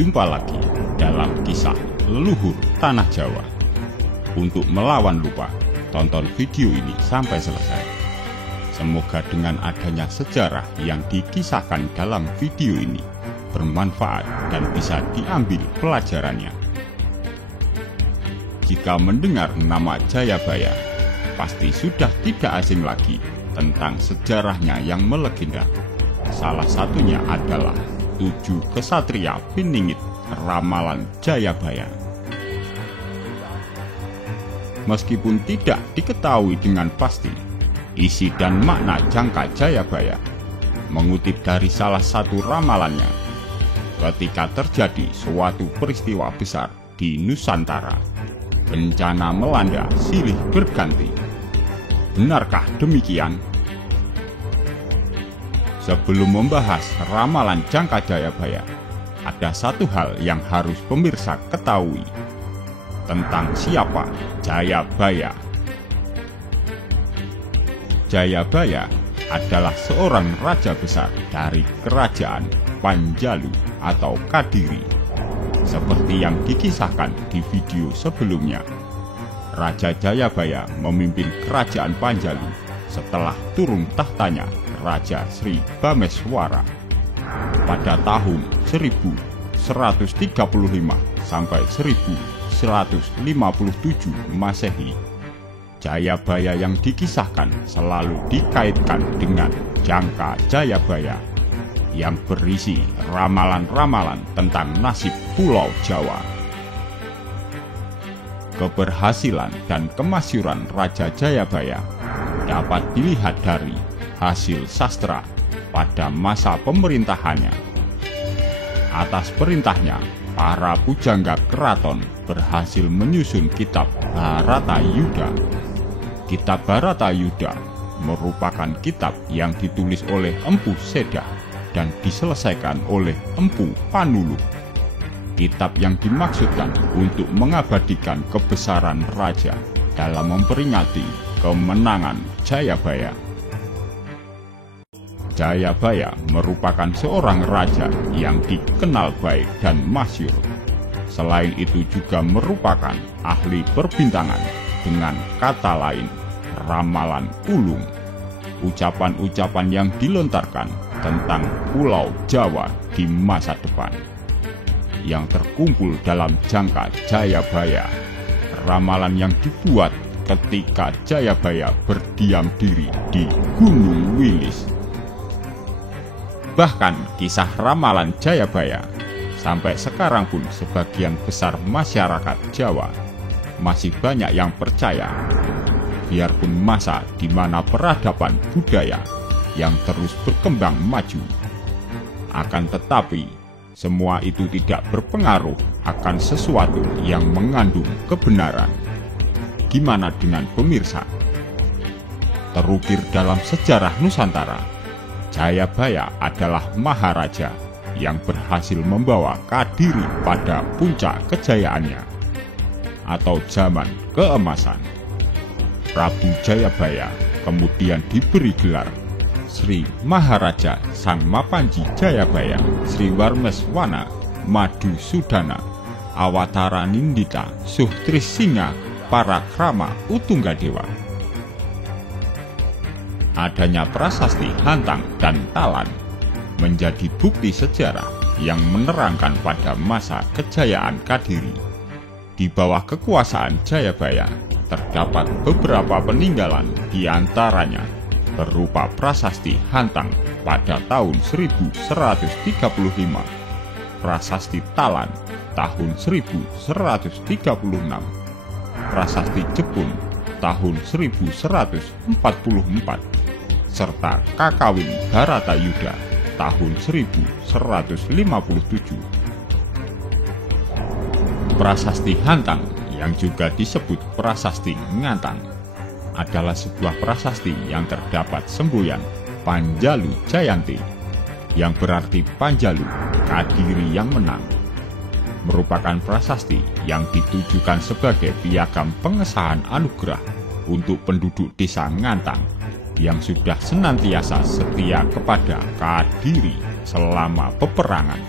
Jumpa lagi dalam kisah leluhur tanah Jawa. Untuk melawan lupa, tonton video ini sampai selesai. Semoga dengan adanya sejarah yang dikisahkan dalam video ini bermanfaat dan bisa diambil pelajarannya. Jika mendengar nama Jayabaya, pasti sudah tidak asing lagi tentang sejarahnya yang melegenda. Salah satunya adalah 7 kesatria Piningit Ramalan Jayabaya. Meskipun tidak diketahui dengan pasti isi dan makna jangka Jayabaya, mengutip dari salah satu ramalannya, ketika terjadi suatu peristiwa besar di Nusantara, bencana melanda silih berganti. Benarkah demikian? Sebelum membahas ramalan jangka Jayabaya, ada satu hal yang harus pemirsa ketahui tentang siapa Jayabaya. Jayabaya adalah seorang raja besar dari kerajaan Panjalu atau Kadiri. Seperti yang dikisahkan di video sebelumnya, Raja Jayabaya memimpin kerajaan Panjalu setelah turun tahtanya Raja Sri Bameswara pada tahun 1135 sampai 1157 Masehi. Jayabaya yang dikisahkan selalu dikaitkan dengan jangka Jayabaya yang berisi ramalan-ramalan tentang nasib Pulau Jawa. Keberhasilan dan kemasyuran Raja Jayabaya dapat dilihat dari hasil sastra pada masa pemerintahannya. Atas perintahnya, para pujangga keraton berhasil menyusun kitab Bharatayuddha. Kitab Bharatayuddha merupakan kitab yang ditulis oleh Empu Sedah dan diselesaikan oleh Empu Panuluh. Kitab yang dimaksudkan untuk mengabadikan kebesaran raja dalam memperingati kemenangan Jayabaya. Jayabaya merupakan seorang raja yang dikenal baik dan masyhur. Selain itu juga merupakan ahli perbintangan, dengan kata lain ramalan ulung. Ucapan-ucapan yang dilontarkan tentang Pulau Jawa di masa depan yang terkumpul dalam jangka Jayabaya, ramalan yang dibuat ketika Jayabaya berdiam diri di Gunung Wilis. Bahkan kisah ramalan Jayabaya sampai sekarang pun sebagian besar masyarakat Jawa masih banyak yang percaya, biarpun masa di mana peradaban budaya yang terus berkembang maju. Akan tetapi, semua itu tidak berpengaruh akan sesuatu yang mengandung kebenaran. Gimana dengan pemirsa? Terukir dalam sejarah Nusantara, Jayabaya adalah maharaja yang berhasil membawa Kadiri pada puncak kejayaannya atau zaman keemasan. Prabu Jayabaya kemudian diberi gelar Sri Maharaja Sang Mapanji Jayabaya Sri Warmeswana Madusudana Awatara Nindita Suhtrissinga Parakrama Utunggadewa. Adanya prasasti Hantang dan Talan menjadi bukti sejarah yang menerangkan pada masa kejayaan Kadiri. Di bawah kekuasaan Jayabaya terdapat beberapa peninggalan, di antaranya berupa prasasti Hantang pada tahun 1135, prasasti Talan tahun 1136, prasasti Jepun tahun 1144, serta Kakawin Bharatayuddha tahun 1157. Prasasti Hantang yang juga disebut prasasti Ngantang adalah sebuah prasasti yang terdapat semboyan Panjalu Jayanti, yang berarti Panjalu Kadiri yang menang. Merupakan prasasti yang ditujukan sebagai piagam pengesahan anugerah untuk penduduk desa Ngantang yang sudah senantiasa setia kepada Kadiri selama peperangan.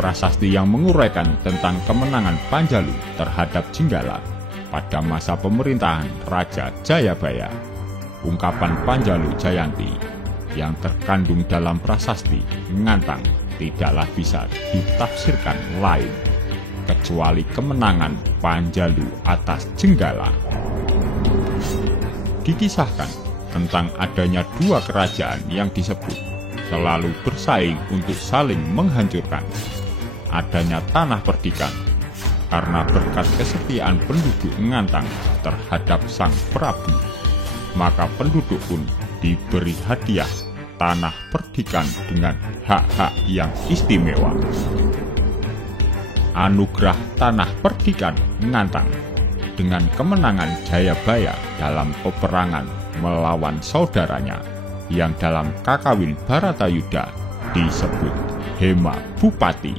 prasasti yang menguraikan tentang kemenangan Panjalu terhadap Jenggala pada masa pemerintahan Raja Jayabaya. Ungkapan Panjalu Jayanti yang terkandung dalam prasasti Ngantang tidaklah bisa ditafsirkan lain kecuali kemenangan Panjalu atas Jenggala. Dikisahkan tentang adanya dua kerajaan yang disebut selalu bersaing untuk saling menghancurkan. Adanya tanah perdikan karena berkat kesetiaan penduduk Ngantang terhadap Sang Prabu, maka penduduk pun diberi hadiah tanah perdikan dengan hak-hak yang istimewa. Anugerah tanah perdikan Ngantang dengan kemenangan Jayabaya dalam peperangan melawan saudaranya yang dalam Kakawin Baratayuda disebut Hema Bupati.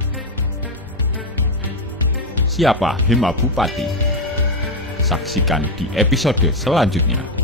Siapa Hema Bupati? Saksikan di episode selanjutnya.